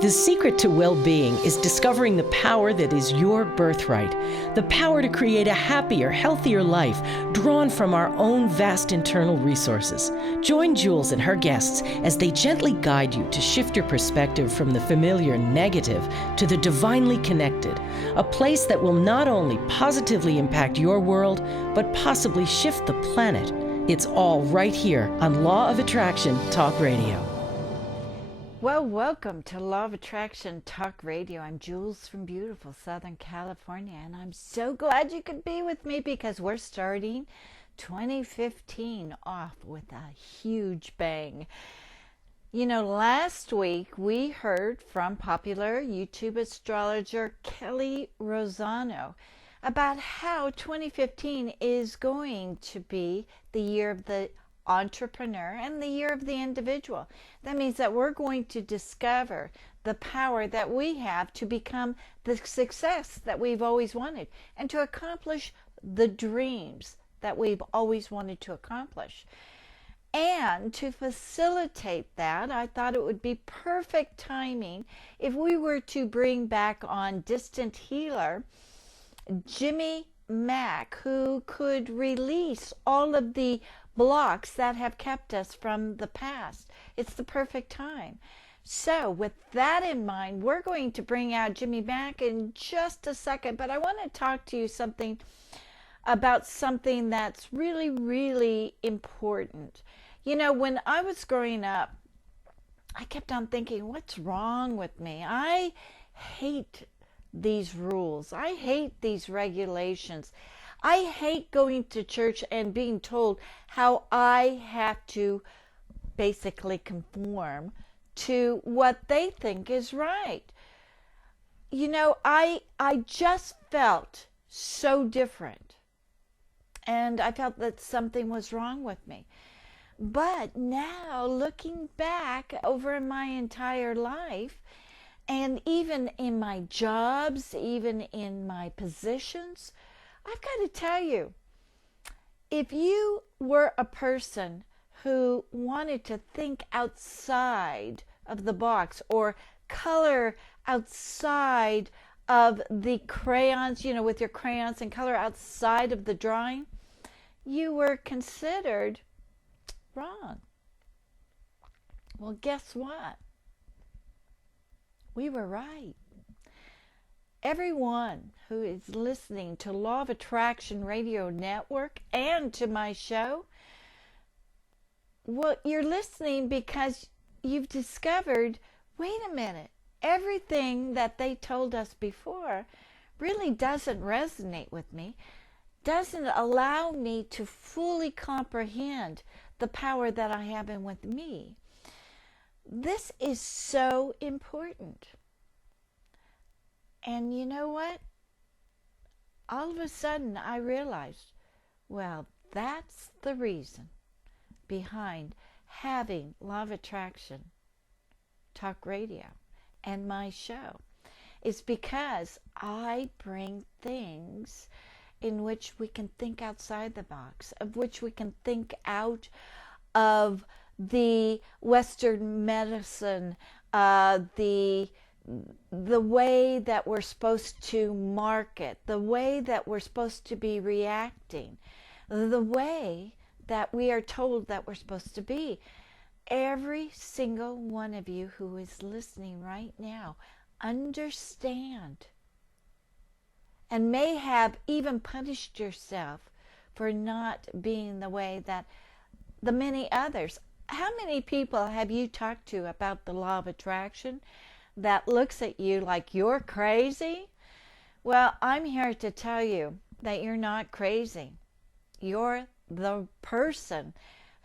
The secret to well-being is discovering the power that is your birthright, the power to create a happier, healthier life drawn from our own vast internal resources. Join Jules and her guests as they gently guide you to shift your perspective from the familiar negative to the divinely connected, a place that will not only positively impact your world, but possibly shift the planet. It's all right here on Law of Attraction Talk Radio. Well, welcome to Law of Attraction Talk Radio. I'm Jules from beautiful Southern California, and I'm so glad you could be with me because we're starting 2015 off with a huge bang. You know, last week we heard from popular YouTube astrologer Kelly Rosano about how 2015 is going to be the year of the entrepreneur and the year of the individual. That means that we're going to discover the power that we have to become the success that we've always wanted and to accomplish the dreams that we've always wanted to accomplish. And to facilitate that, I thought it would be perfect timing if we were to bring back on Distant Healer Jimmy Mack, who could release all of the blocks that have kept us from the past. It's the perfect time. So with that in mind, we're going to bring out Jimmy Mack in just a second, but I want to talk to you about something that's really, really important. You know, when I was growing up, I kept on thinking, what's wrong with me? I hate these rules. I hate these regulations. I hate going to church and being told how I have to basically conform to what they think is right. You know, I just felt so different. And I felt that something was wrong with me. But now, looking back over my entire life, and even in my jobs, even in my positions, I've got to tell you, if you were a person who wanted to think outside of the box or color outside of the crayons, you know, with your crayons and color outside of the drawing, you were considered wrong. Well, guess what? We were right. Everyone who is listening to Law of Attraction Radio Network and to my show, well, you're listening because you've discovered, wait a minute, everything that they told us before really doesn't resonate with me, doesn't allow me to fully comprehend the power that I have in with me. This is so important. And you know what? All of a sudden I realized, well, that's the reason behind having Law of Attraction Talk Radio and my show. Is because I bring things in which we can think outside the box, of which we can think out of the Western medicine, the way that we're supposed to market, the way that we're supposed to be reacting, the way that we are told that we're supposed to be. Every single one of you who is listening right now, understand and may have even punished yourself for not being the way that the many others. How many people have you talked to about the law of attraction that looks at you like you're crazy? Well, I'm here to tell you that you're not crazy. You're the person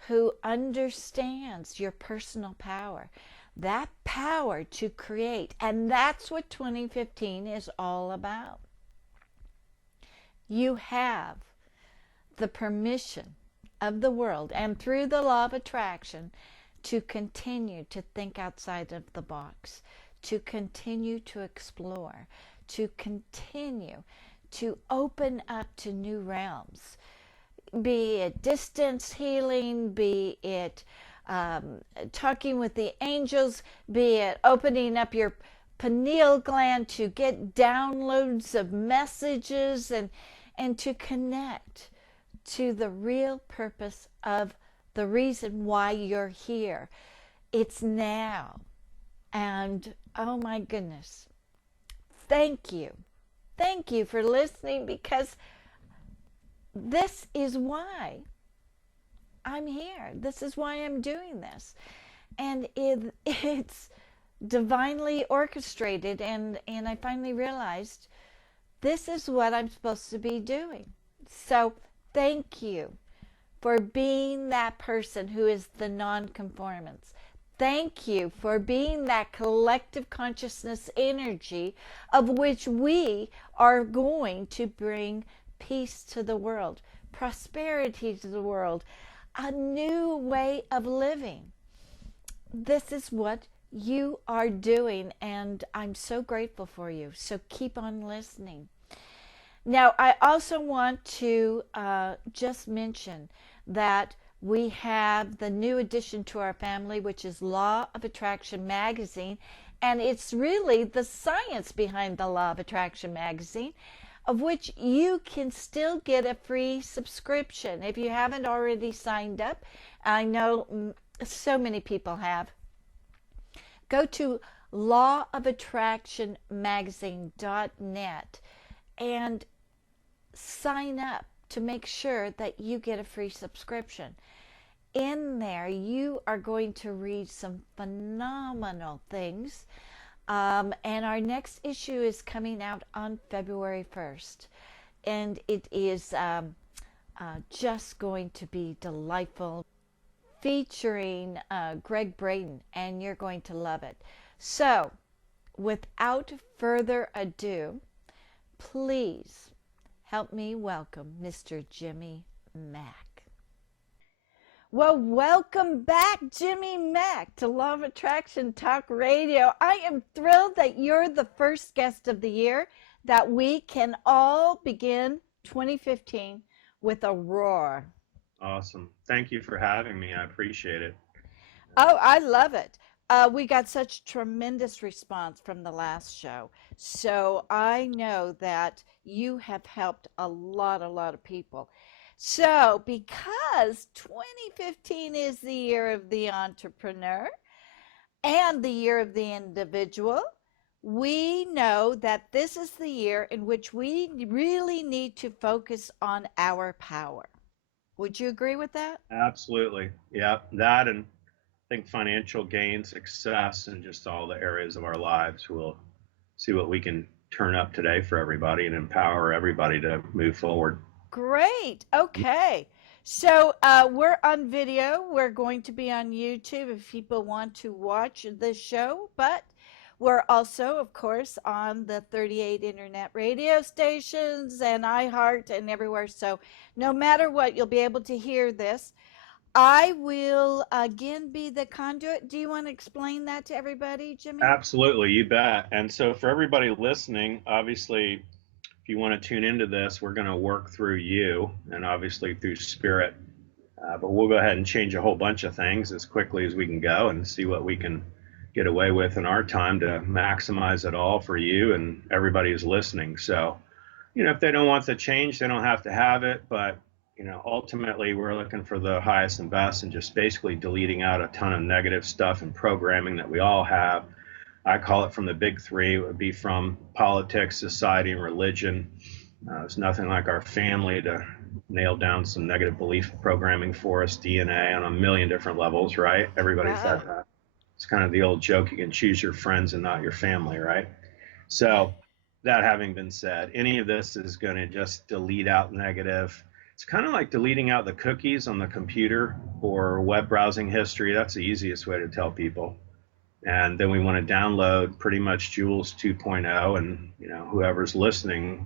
who understands your personal power, that power to create. And that's what 2015 is all about. You have the permission of the world and through the law of attraction to continue to think outside of the box, to continue to explore, to continue to open up to new realms, be it distance healing, be it talking with the angels, be it opening up your pineal gland to get downloads of messages and to connect to the real purpose of the reason why you're here. It's now. And oh my goodness, thank you. Thank you for listening, because this is why I'm here. This is why I'm doing this. And it's divinely orchestrated. And I finally realized this is what I'm supposed to be doing. So thank you for being that person who is the nonconformance. Thank you for being that collective consciousness energy of which we are going to bring peace to the world, prosperity to the world, a new way of living. This is what you are doing, and I'm so grateful for you. So keep on listening. Now, I also want to just mention that we have the new addition to our family, which is Law of Attraction magazine, and it's really the science behind the Law of Attraction magazine, of which you can still get a free subscription if you haven't already signed up. I know so many people have. Go to lawofattractionmagazine.net and sign up to make sure that you get a free subscription. In there, you are going to read some phenomenal things. And our next issue is coming out on February 1st. And it is just going to be delightful, featuring Greg Braden, and you're going to love it. So, without further ado, please help me welcome Mr. Jimmy Mack. Well, welcome back, Jimmy Mack, to Law of Attraction Talk Radio. I am thrilled that you're the first guest of the year, that we can all begin 2015 with a roar. Awesome. Thank you for having me. I appreciate it. Oh, I love it. We got such tremendous response from the last show. So I know that you have helped a lot of people. So because 2015 is the year of the entrepreneur and the year of the individual, we know that this is the year in which we really need to focus on our power. Would you agree with that? Absolutely. Yeah, that, and I think financial gain, success, and just all the areas of our lives. We'll see what we can turn up today for everybody and empower everybody to move forward. Great. Okay. So we're on video. We're going to be on YouTube if people want to watch this show. But we're also, of course, on the 38 internet radio stations and iHeart and everywhere. So no matter what, you'll be able to hear this. I will again be the conduit. Do you want to explain that to everybody, Jimmy? Absolutely. You bet. And so for everybody listening, obviously, if you want to tune into this, we're going to work through you and obviously through spirit. But we'll go ahead and change a whole bunch of things as quickly as we can go and see what we can get away with in our time to maximize it all for you and everybody who's listening. So, if they don't want the change, they don't have to have it. But, ultimately, we're looking for the highest and best and just basically deleting out a ton of negative stuff and programming that we all have. I call it from the big three. It would be from politics, society, and religion. It's nothing like our family to nail down some negative belief programming for us, DNA on a million different levels, right? Everybody's had that. It's kind of the old joke, you can choose your friends and not your family, right? So that having been said, any of this is going to just delete out negative. It's kind of like deleting out the cookies on the computer or web browsing history. That's the easiest way to tell people. And then we want to download pretty much Jules 2.0 and, whoever's listening,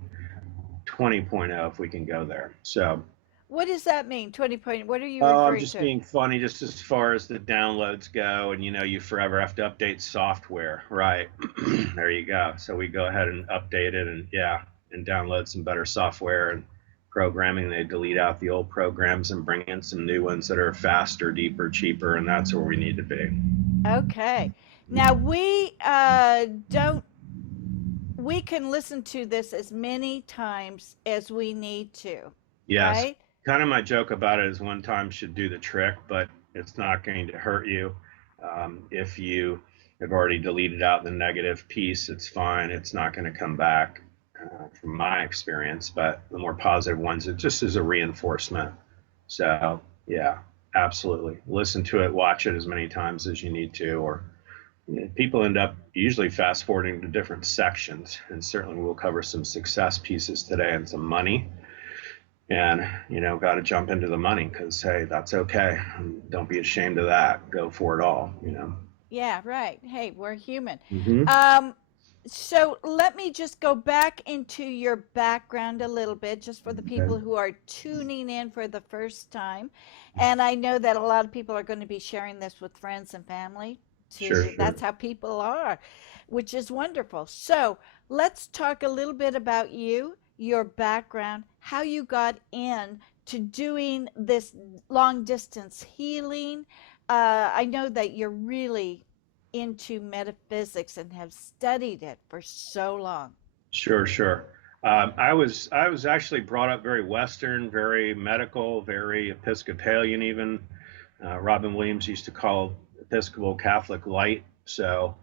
20.0 if we can go there. So what does that mean? 20 what are you referring to? I'm just being funny just as far as the downloads go. And, you forever have to update software, right? There you go. So we go ahead and update it and download some better software and programming. They delete out the old programs and bring in some new ones that are faster, deeper, cheaper, and that's where we need to be. Okay. Now don't we can listen to this as many times as we need to, Yes, right? kind of my joke about it is one time should do the trick, but it's not going to hurt you. If you have already deleted out the negative piece, it's fine. It's not going to come back from my experience, but the more positive ones, it just is a reinforcement. So, yeah, absolutely. Listen to it, watch it as many times as you need to, or people end up usually fast forwarding to different sections. And certainly we'll cover some success pieces today and some money. And, got to jump into the money because, hey, that's okay. Don't be ashamed of that. Go for it all. Yeah, right. Hey, we're human. Mm-hmm. So let me just go back into your background a little bit, just for the Okay. people who are tuning in for the first time. And I know that a lot of people are going to be sharing this with friends and family Sure, too. sure. That's how people are, which is wonderful. So let's talk a little bit about you, your background, how you got in to doing this long distance healing. I know that you're really into metaphysics and have studied it for so long. Sure, sure. I was actually brought up very Western, very medical, very Episcopalian even. Robin Williams used to call Episcopal Catholic light. So,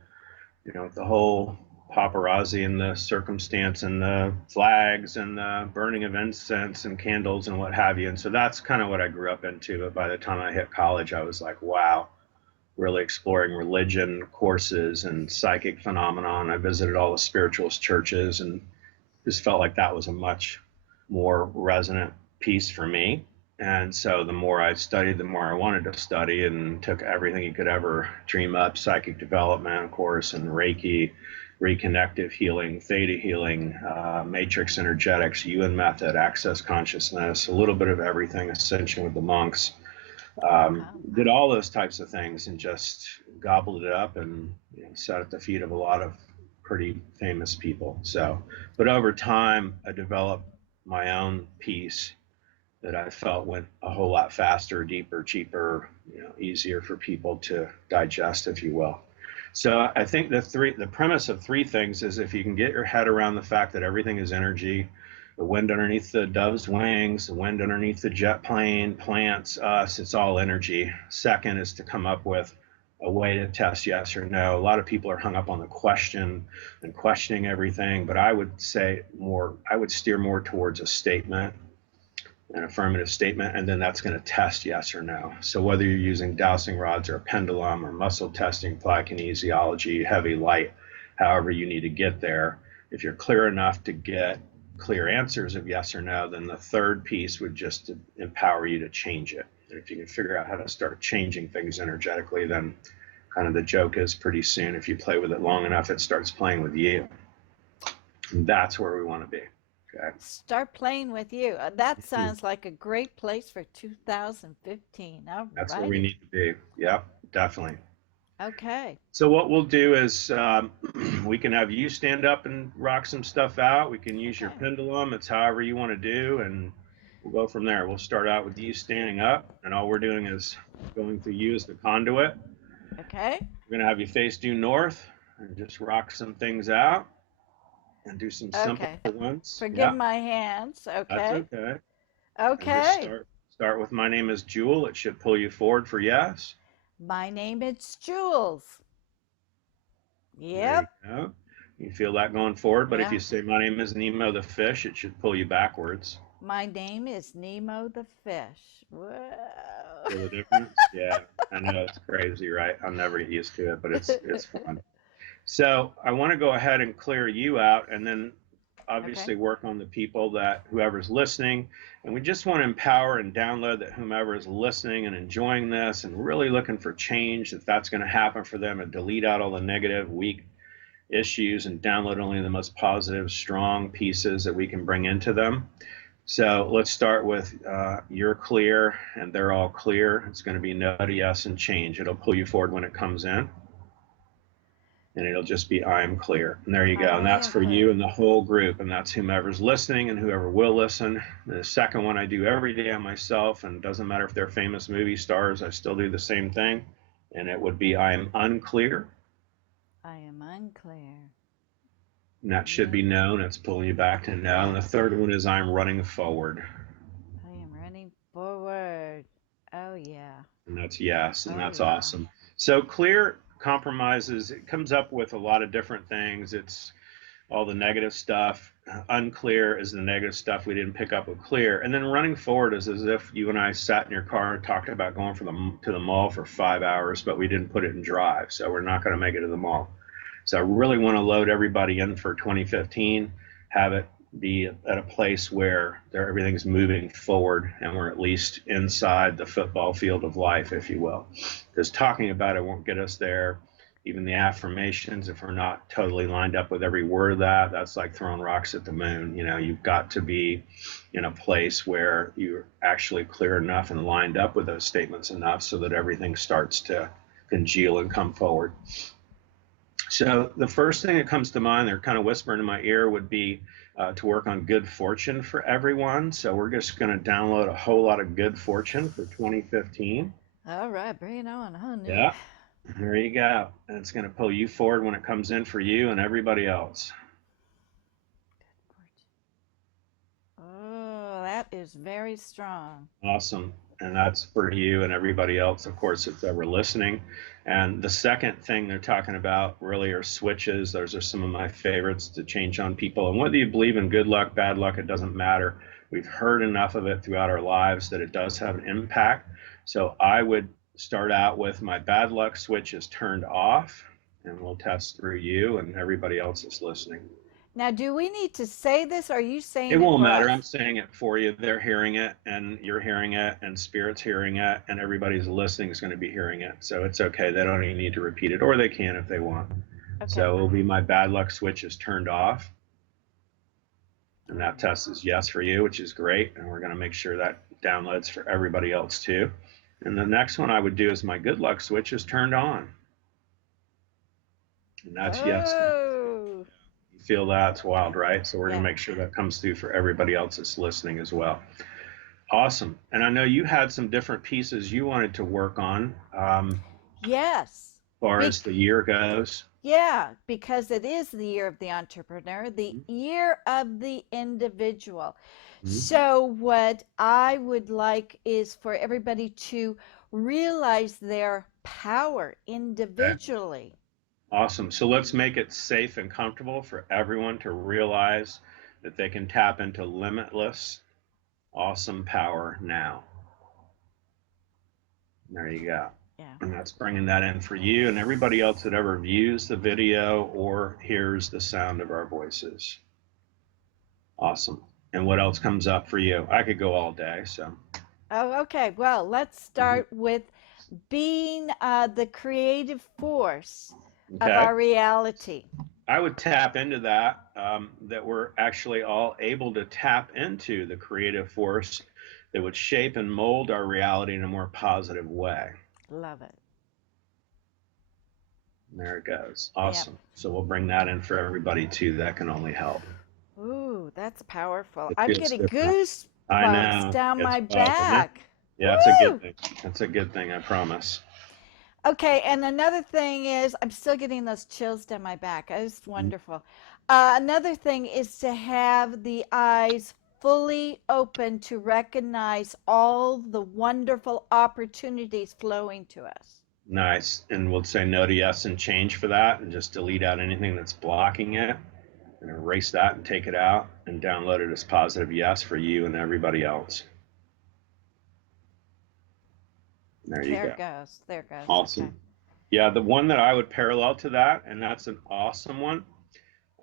the whole paparazzi and the circumstance and the flags and the burning of incense and candles and what have you. And so that's kind of what I grew up into. But by the time I hit college, I was like, wow, really exploring religion courses and psychic phenomenon. I visited all the spiritualist churches and just felt like that was a much more resonant piece for me. And so the more I studied, the more I wanted to study, and took everything you could ever dream up: psychic development, of course, and Reiki, reconnective healing, theta healing, matrix energetics, UN method, access consciousness, a little bit of everything, ascension with the monks. Wow. Did all those types of things and just gobbled it up and sat at the feet of a lot of pretty famous people. So, but over time, I developed my own piece that I felt went a whole lot faster, deeper, cheaper, easier for people to digest, if you will. So I think the premise of three things is, if you can get your head around the fact that everything is energy, the wind underneath the dove's wings, the wind underneath the jet plane, plants, us, it's all energy. Second is to come up with a way to test yes or no. A lot of people are hung up on the question and questioning everything, but I would steer more towards a statement, an affirmative statement, and then that's going to test yes or no. So whether you're using dowsing rods or a pendulum or muscle testing, kinesiology, heavy light, however you need to get there, if you're clear enough to get clear answers of yes or no, then the third piece would just empower you to change it. And if you can figure out how to start changing things energetically, then kind of the joke is pretty soon, if you play with it long enough, it starts playing with you. And that's where we want to be. Okay. Start playing with you. That sounds like a great place for 2015. All That's where we righty. need to be. Yep, definitely. Okay. So what we'll do is we can have you stand up and rock some stuff out. We can use your Okay. pendulum. It's however you want to do, and we'll go from there. We'll start out with you standing up, and all we're doing is going through you as the conduit. Okay. We're going to have you face due north and just rock some things out and do some simple Okay. ones. Forgive Yeah, my hands. that's Okay. okay. And just Okay. start with my name is Jewel. It should pull you forward for yes. My name is Jules. There you Yep. go. You feel that going forward, but if Yeah. you say my name is Nemo the fish, it should pull you backwards. My name is Nemo the fish. Whoa. Feel the difference? Yeah, I know it's crazy, right? I'll never get used to it, but it's fun. So I want to go ahead and clear you out, and then Okay. obviously work on the people that whoever's listening. And we just want to empower and download that whomever is listening and enjoying this and really looking for change, that's going to happen for them, and delete out all the negative, weak issues and download only the most positive, strong pieces that we can bring into them. So let's start with you're clear and they're all clear. It's going to be no to yes and change. It'll pull you forward when it comes in. and it'll just be I am clear. And there you go. And I that's am for clear. you and the whole group. And that's whomever's listening and whoever will listen. The second one I do every day on myself, and it doesn't matter if they're famous movie stars, I still do the same thing. And it would be I am unclear. I am unclear. And that should be known. It's pulling you back to know. And the third one is I'm running forward. I am running forward. Oh, yeah. And that's yes. And Oh, that's yeah. awesome. So clear compromises, it comes up with a lot of different things. It's all the negative stuff. Unclear is the negative stuff we didn't pick up with clear. And then running forward is as if you and I sat in your car and talked about going to the mall for 5 hours, but we didn't put it in drive. So we're not going to make it to the mall. So I really want to load everybody in for 2015, have it be at a place where everything's moving forward and we're at least inside the football field of life, if you will. Because talking about it won't get us there. Even the affirmations, if we're not totally lined up with every word of that, that's like throwing rocks at the moon. You know, you've got to be in a place where you're actually clear enough and lined up with those statements enough so that everything starts to congeal and come forward. So the first thing that comes to mind, they're kind of whispering in my ear, would be to work on good fortune for everyone. So we're just going to download a whole lot of good fortune for 2015. All right, bring it on, honey. Yeah, there you go. And it's going to pull you forward when it comes in for you and everybody else. Oh, that is very strong. Awesome. And that's for you and everybody else, of course, if ever listening. And the second thing they're talking about really are switches. Those are some of my favorites to change on people. And whether you believe in good luck, bad luck, it doesn't matter. We've heard enough of it throughout our lives that it does have an impact. So I would start out with my bad luck switch is turned off, and we'll test through you and everybody else that's listening. Now, do we need to say this? Or are you saying it won't for matter. us? I'm saying it for you. They're hearing it, and you're hearing it, and Spirit's hearing it, and everybody's listening is going to be hearing it. So it's okay. They don't even need to repeat it, or they can if they want. Okay. So it'll be my bad luck switch is turned off. And that test is yes for you, which is great. And we're going to make sure that downloads for everybody else too. And the next one I would do is my good luck switch is turned on. And that's yes. You feel that? It's wild, right? So we're going to make sure that comes through for everybody else that's listening as well. Awesome. And I know you had some different pieces you wanted to work on. Yes. As far as the year goes. Yeah, because it is the year of the entrepreneur, the year of the individual. So what I would like is for everybody to realize their power individually. Awesome. So let's make it safe and comfortable for everyone to realize that they can tap into limitless, awesome power now. There you go. Yeah. And that's bringing that in for you and everybody else that ever views the video or hears the sound of our voices. Awesome. And what else comes up for you? I could go all day, so. Oh, okay. Well, let's start with being the creative force of our reality. I would tap into that, that we're actually all able to tap into the creative force that would shape and mold our reality in a more positive way. Love it. There it goes. Awesome. Yep. So we'll bring that in for everybody too. That can only help. Ooh, that's powerful. I'm getting goosebumps down my awesome. back. Yeah, that's a good thing. That's a good thing, I promise. Okay, and another thing is, I'm still getting those chills down my back. It's wonderful. Another thing is to have the eyes fully open to recognize all the wonderful opportunities flowing to us. Nice. And we'll say no to yes and change for that, and just delete out anything that's blocking it, and erase that and take it out and download it as positive yes for you and everybody else. There you go. There it goes. Awesome. Okay. Yeah, the one that I would parallel to that, and that's an awesome one,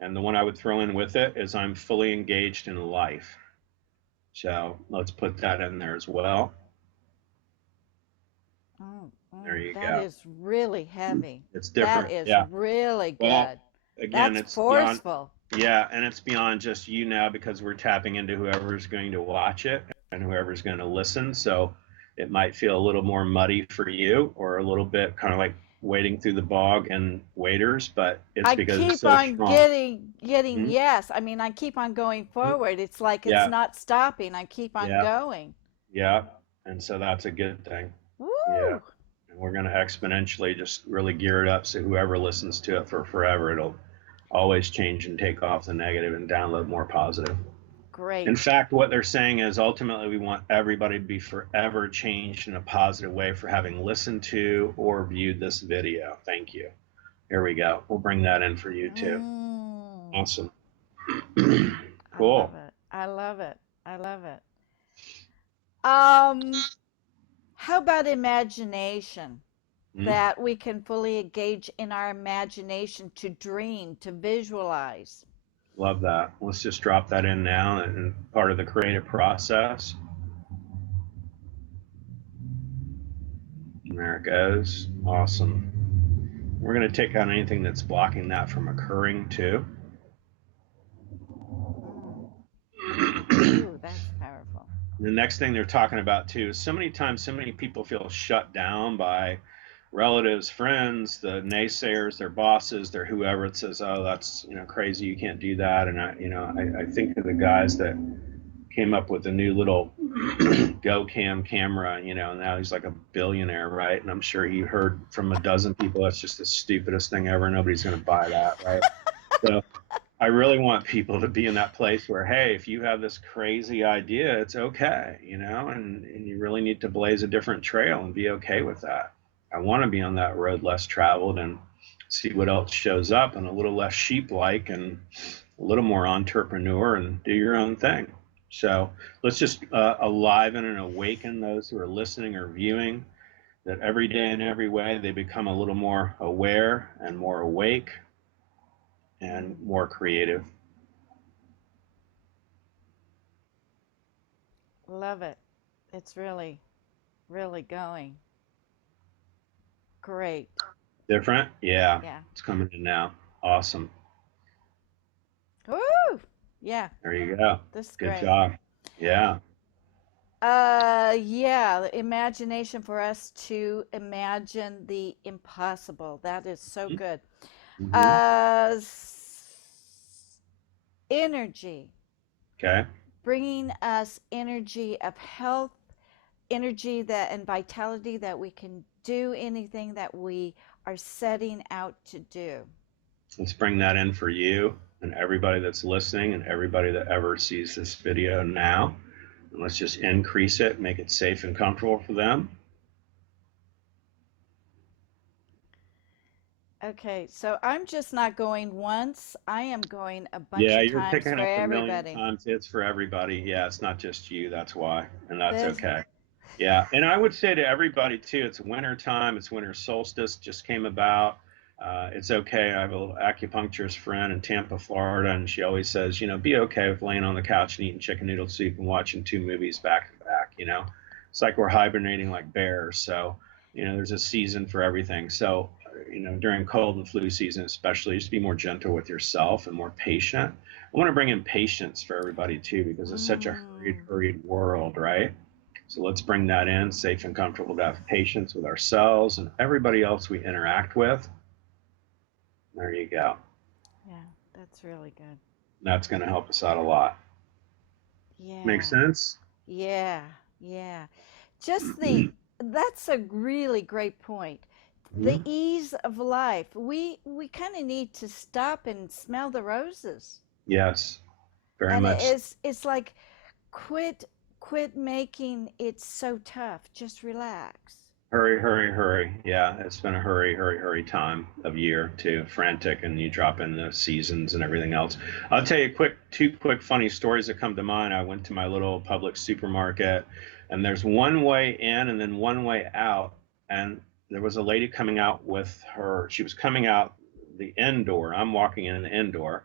and the one I would throw in with it is I'm fully engaged in life. So let's put that in there as well. There you go. That is really heavy. It's different. That is really good. Well, again, that's it's forceful. Beyond, and it's beyond just you now, because we're tapping into whoever's going to watch it and whoever's going to listen. So it might feel a little more muddy for you, or a little bit kind of like wading through the bog and waders, but it's I because it's keep so on strong. getting Mhm. yes. I mean, I keep on going forward. It's like it's Yeah, not stopping. I keep on yeah, going. yeah. And so that's a good thing. Yeah. Woo! And we're going to exponentially just really gear it up so whoever listens to it for forever, it'll always change and take off the negative and download more positive. In Great. fact, what they're saying is ultimately we want everybody to be forever changed in a positive way for having listened to or viewed this video. Thank you. Here we go. We'll bring that in for you too. Mm, Awesome. I love Cool. it. I love it. I love it. Um, how about imagination? Mm, That we can fully engage in our imagination to dream, to visualize. love that. Let's just drop that in now and part of the creative process. And there it goes. Awesome. We're going to take out anything that's blocking that from occurring too. Mm. Ooh, that's powerful. The next thing they're talking about too is so many times, so many people feel shut down by relatives, friends, the naysayers, their bosses, their whoever it says, oh, that's, crazy. You can't do that. And I think of the guys that came up with a new little GoCam camera, and now he's like a billionaire, right? And I'm sure he heard from a dozen people, that's just the stupidest thing ever. Nobody's going to buy that, right? So I really want people to be in that place where, hey, if you have this crazy idea, it's okay, and you really need to blaze a different trail and be okay with that. I want to be on that road less traveled and see what else shows up and a little less sheep like and a little more entrepreneur and do your own thing. So let's just aliven and awaken those who are listening or viewing that every day in every way they become a little more aware and more awake and Mm. more creative. Love it. It's really, really going. Great. Different? Yeah, Yeah. it's coming in now. Awesome. Woo! Yeah, There you go. this is Good great. job. Yeah. Yeah, the imagination for us to imagine the impossible. That is so good. Mm-hmm. Uh, Energy, Okay. bringing us energy of health, energy that and vitality that we can do anything that we are setting out to do. Let's bring that in for you and everybody that's listening and everybody that ever sees this video now. And let's just increase it, make it safe and comfortable for them. Okay, so I'm just not going once. I am going a bunch Yeah, of you're times picking for up a million everybody. times. It's for everybody. Yeah, it's not just you. That's why. And that's This, okay. Yeah. And I would say to everybody too, it's winter time. It's winter solstice just came about. It's okay. I have a little acupuncturist friend in Tampa, Florida, and she always says, be okay with laying on the couch and eating chicken noodle soup and watching two movies back to back. It's like we're hibernating like bears. So, there's a season for everything. So, during cold and flu season, especially, just be more gentle with yourself and more patient. I want to bring in patience for everybody too, because it's such a mm, hurried world, right? So let's bring that in, safe and comfortable to have patience with ourselves and everybody else we interact with. There you go. yeah, that's really good. That's going to help us out a lot. Make Yeah, sense? yeah, yeah. Just the That's a really great point. The Mhm. ease of life. We kind of need to stop and smell the roses. Yes, very And much. it's like quit quit making it so tough. Just relax. Hurry, hurry, hurry. Yeah, it's been a hurry, hurry, hurry time of year too, frantic, and you drop in the seasons and everything else. I'll tell you two quick funny stories that come to mind. I went to my little public supermarket, and there's one way in and then one way out, and there was a lady coming out with her. She was coming out the indoor. I'm walking in the indoor,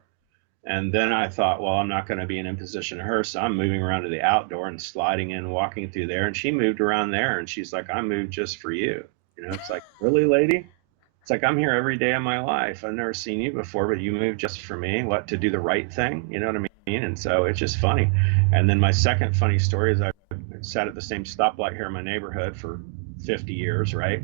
and then I thought, well, I'm not going to be in imposition of her. So I'm moving around to the outdoor and sliding in, walking through there. And she moved around there and she's like, I moved just for you. It's like, really, lady? It's like, I'm here every day of my life. I've never seen you before, but you moved just for me. What, to do the right thing? You know what I mean? And so it's just funny. And then my second funny story is I sat at the same stoplight here in my neighborhood for 50 years, right?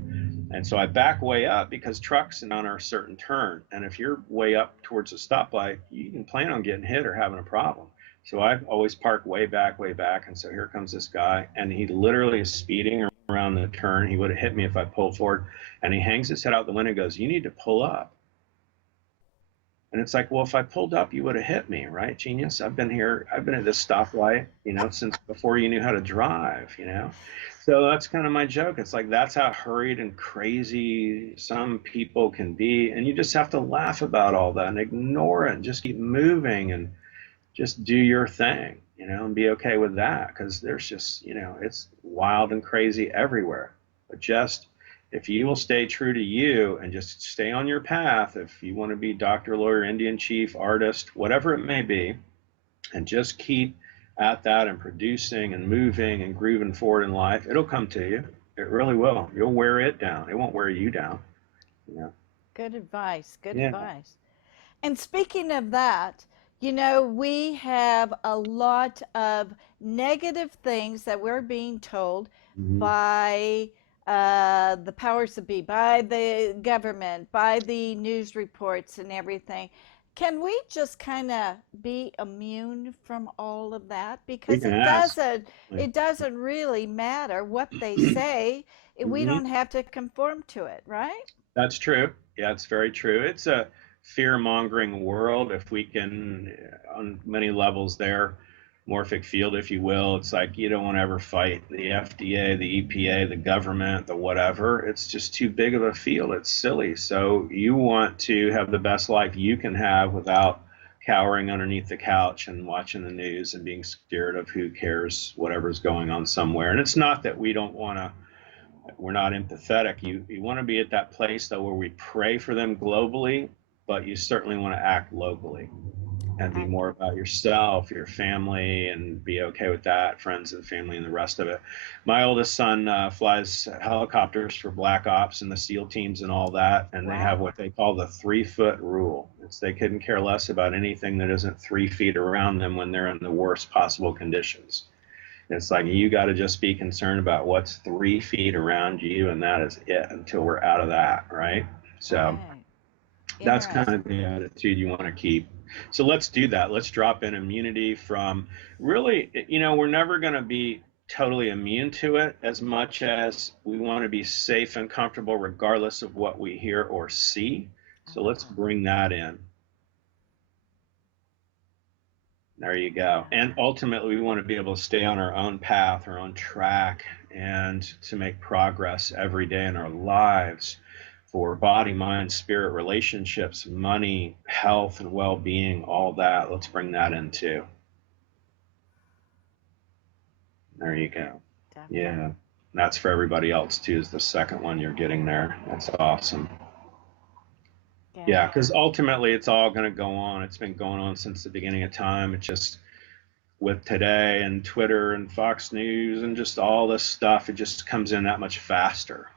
And so I back way up because trucks on a certain turn. And if you're way up towards the stoplight, you can plan on getting hit or having a problem. So I always park way back, way back. And so here comes this guy, and he literally is speeding around the turn. He would have hit me if I pulled forward. And he hangs his head out the window and goes, "You need to pull up." And it's like, well, if I pulled up, you would have hit me, right, genius? I've been here, I've been at this stoplight, since before you knew how to drive. So that's kind of my joke. It's like, that's how hurried and crazy some people can be. And you just have to laugh about all that and ignore it and just keep moving and just do your thing, and be okay with that. Because there's just, it's wild and crazy everywhere. But just if you will stay true to you and just stay on your path, if you want to be doctor, lawyer, Indian chief, artist, whatever it may be, and just keep at that and producing and moving and grooving forward in life, it'll come to you. It really will. You'll wear it down. It won't wear you down. Good advice. Good Yeah. advice. And speaking of that, we have a lot of negative things that we're being told by the powers that be, by the government, by the news reports and everything. Can we just kind of be immune from all of that? Because it doesn't really matter what they say. We don't have to conform to it, right? That's true. Yeah, it's very true. It's a fear-mongering world. If we can, on many levels there, morphic field, if you will, it's like you don't want to ever fight the FDA, the EPA, the government, the whatever. It's just too big of a field. It's silly. So you want to have the best life you can have without cowering underneath the couch and watching the news and being scared of who cares, whatever's going on somewhere. And it's not that we're not empathetic. You want to be at that place, though, where we pray for them globally, but you certainly want to act locally and be more about yourself, your family, and be okay with that, friends and family and the rest of it. My oldest son flies helicopters for Black Ops and the SEAL teams and all that, and they have what they call the 3-foot rule. They couldn't care less about anything that isn't 3 feet around them when they're in the worst possible conditions. It's like you got to just be concerned about what's 3 feet around you, and that is it until we're out of that, right? So that's kind of the attitude you want to keep. So let's do that. Let's drop in immunity from really, we're never going to be totally immune to it as much as we want to be safe and comfortable regardless of what we hear or see. So let's bring that in. There you go. And ultimately, we want to be able to stay on our own path, our own track, and to make progress every day in our lives for body, mind, spirit, relationships, money, health, and well-being, all that. Let's bring that in too. There you go. Definitely. Yeah. And that's for everybody else too, is the second one you're getting there. That's awesome. Yeah, because ultimately it's all going to go on. It's been going on since the beginning of time. It's just with today and Twitter and Fox News and just all this stuff, it just comes in that much faster,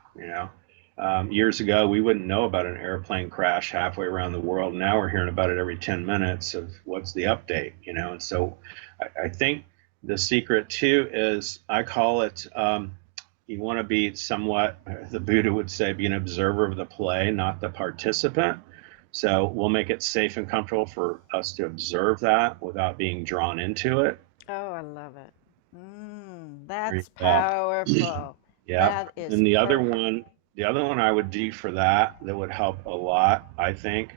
Years ago, we wouldn't know about an airplane crash halfway around the world. Now we're hearing about it every 10 minutes of what's the update, And so I think the secret too is, I call it, you want to be somewhat, the Buddha would say, be an observer of the play, not the participant. So we'll make it safe and comfortable for us to observe that without being drawn into it. Oh, I love it. That's powerful. Yeah. That is and the other one I would do for that would help a lot, I think,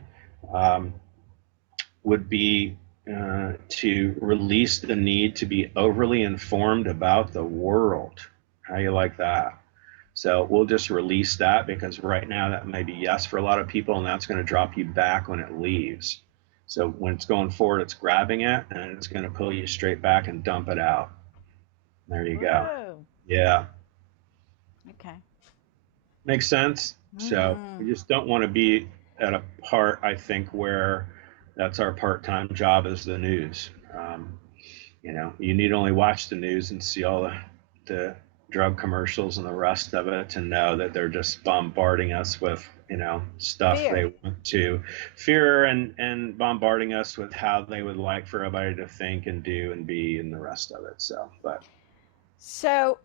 would be to release the need to be overly informed about the world. How you like that? So we'll just release that, because right now that may be yes for a lot of people, and that's going to drop you back when it leaves. So when it's going forward, it's grabbing it, and it's going to pull you straight back and dump it out. There you go. Yeah. Okay. Makes sense? So we just don't want to be at a part, I think, where that's our part-time job is the news. You need only watch the news and see all the drug commercials and the rest of it to know that they're just bombarding us with, stuff they want to fear and bombarding us with how they would like for everybody to think and do and be and the rest of it. So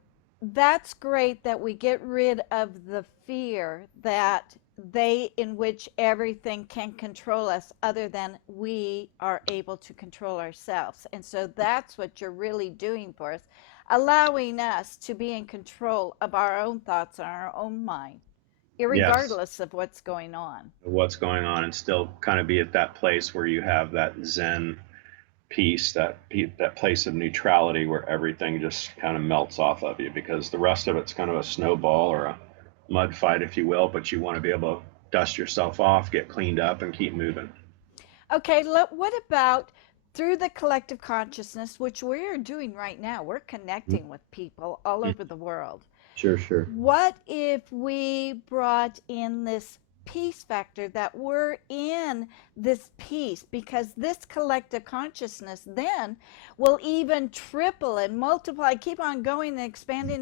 that's great that we get rid of the fear that they in which everything can control us other than we are able to control ourselves. And so that's what you're really doing for us, allowing us to be in control of our own thoughts and our own mind, Yes, irregardless of what's going on. what's going on, and still kind of be at that place where you have that Zen peace, that place of neutrality where everything just kind of melts off of you, because the rest of it's kind of a snowball or a mud fight, if you will. But you want to be able to dust yourself off, get cleaned up, and keep moving. Okay, what about through the collective consciousness, which we're doing right now? We're connecting with people all over the world. Sure, sure. What if we brought in this peace factor, that we're in this peace, because this collective consciousness then will even triple and multiply, keep on going and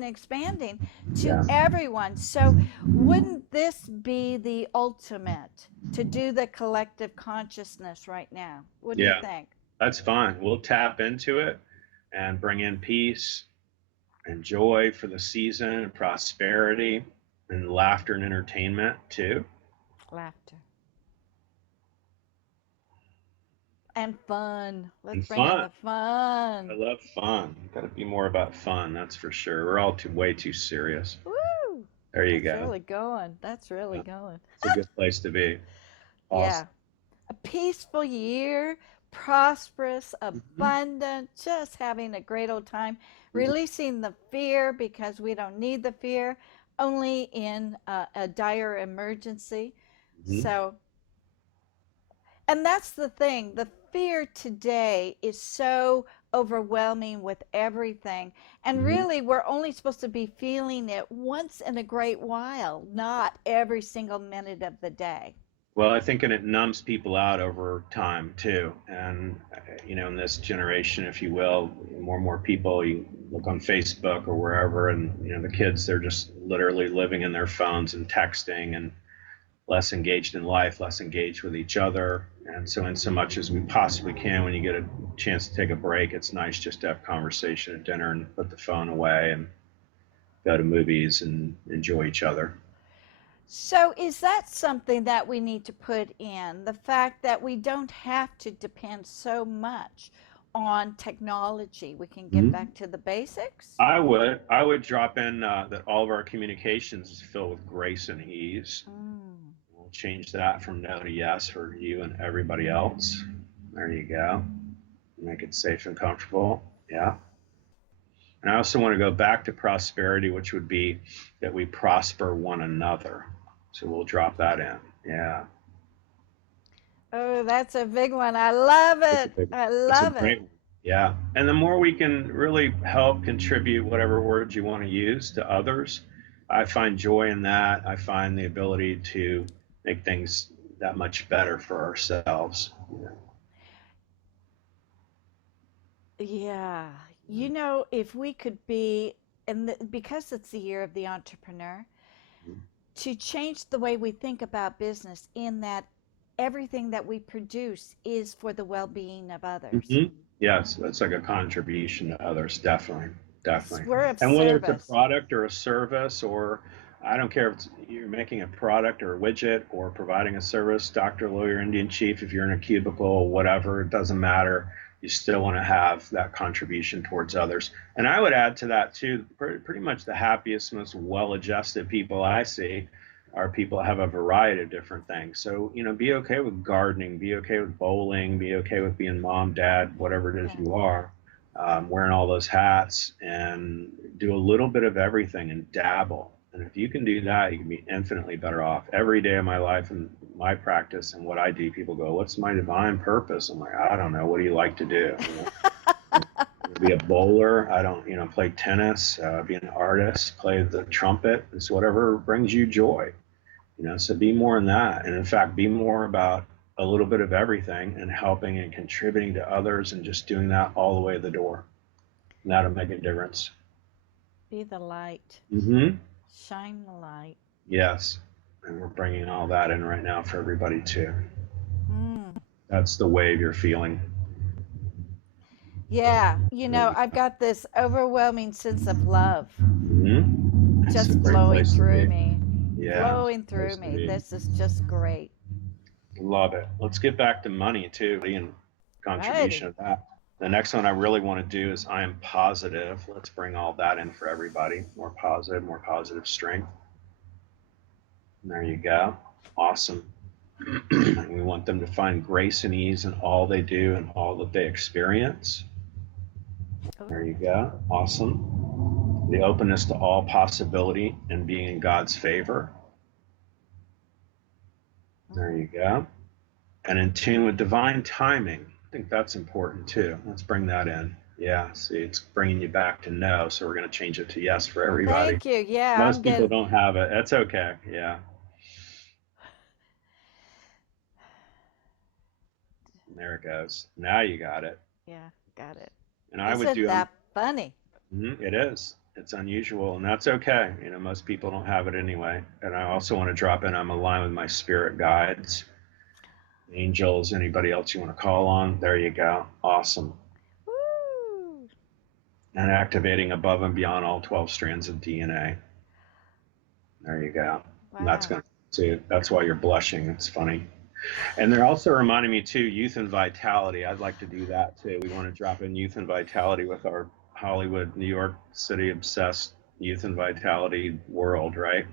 expanding to Yeah. everyone. So wouldn't this be the ultimate to do the collective consciousness right now? What do you Yeah, think? that's fine. We'll tap into it and bring in peace and joy for the season, and prosperity and laughter and entertainment too. Laughter and fun. Let's And bring in fun. the fun. I love fun. Got to be more about fun, that's for sure. We're all way too serious. Woo! There you That's go. really going. That's really Yeah, going. it's a good place to be. Yeah. Awesome. A peaceful year, prosperous, Mhm. abundant, just having a great old time, Mhm. releasing the fear because we don't need the fear, only in a dire emergency. Mhm. So, and that's the thing. The fear today is so overwhelming with everything. And Mhm. really, we're only supposed to be feeling it once in a great while, not every single minute of the day. Well, I think, and it numbs people out over time too. And in this generation, if you will, more and more people, you look on Facebook or wherever, and the kids, they're just literally living in their phones and texting, and less engaged in life, less engaged with each other. And so, in so much as we possibly can, when you get a chance to take a break, it's nice just to have conversation at dinner and put the phone away and go to movies and enjoy each other. So, is that something that we need to put in? The fact that we don't have to depend so much on technology. We can get Mhm. back to the basics? I would drop in that all of our communications is filled with grace and ease. Mm. We'll change that from no to yes for you and everybody else. There you go. Make it safe and comfortable. Yeah. And I also want to go back to prosperity, which would be that we prosper one another. So we'll drop that in. Yeah. Oh, that's a big one. I love That's a it. big one. I That's a love it. great one. Yeah. And the more we can really help contribute whatever words you want to use to others, I find joy in that. I find the ability to make things that much better for ourselves. Yeah. You know, if we could be, and because it's the year of the entrepreneur, to change the way we think about business in that everything that we produce is for the well being of others. Mm-hmm. Yes, that's like a contribution to others, definitely, definitely. We're of And whether it's a service. product or a service, or I don't care if you're making a product or a widget or providing a service, doctor, lawyer, Indian chief, if you're in a cubicle, whatever, it doesn't matter. You still want to have that contribution towards others. And I would add to that too, pretty much the happiest, most well-adjusted people I see are people that have a variety of different things. So, be okay with gardening, be okay with bowling, be okay with being mom, dad, whatever it is Yeah. you are, wearing all those hats, and do a little bit of everything and dabble. And if you can do that, you can be infinitely better off. Every day of my life and my practice and what I do, people go, "What's my divine purpose?" I'm like, "I don't know. What do you like to do? Be a bowler. I don't, play tennis, be an artist, play the trumpet. It's whatever brings you joy." So be more in that, and in fact be more about a little bit of everything and helping and contributing to others, and just doing that all the way to the door, and that'll make a difference. Be the light. Mm-hmm. Shine the light. Yes, and we're bringing all that in right now for everybody too. Mm. That's the wave you're feeling. Yeah, you know, I've got this overwhelming sense of love It's a just great flowing place to through be. me. Yeah, it's a Flowing great place through to me. be. This is just great. Love it. Let's get back to money too and contribution Righty. of that. The next one I really want to do is I am positive. Let's bring all that in for everybody. More positive strength. And there you go. Awesome. We want them to find grace and ease in all they do and all that they experience. Oh, There you go. Awesome. The openness to all possibility and being in God's favor. There you go. And in tune with divine timing. I think that's important too. Let's bring that in. Yeah, see, it's bringing you back to no, so we're going to change it to yes for everybody. thank you. Yeah, I'm Most people getting. don't have it. That's okay. Yeah, there it goes. Now you got it. Yeah, got it. And I would Isn't do that funny? it is. It's unusual, and that's okay. Most people don't have it anyway. And I also want to drop in, I'm aligned with my spirit guides, angels, anybody else you want to call on. There you go. Awesome. Woo! And activating above and beyond all 12 strands of DNA. There you go. And that's Wow. going to see. That's why you're blushing. It's funny. And they're also reminding me too, youth and vitality. I'd like to do that too. We want to drop in youth and vitality with our Hollywood, New York City obsessed youth and vitality world, right?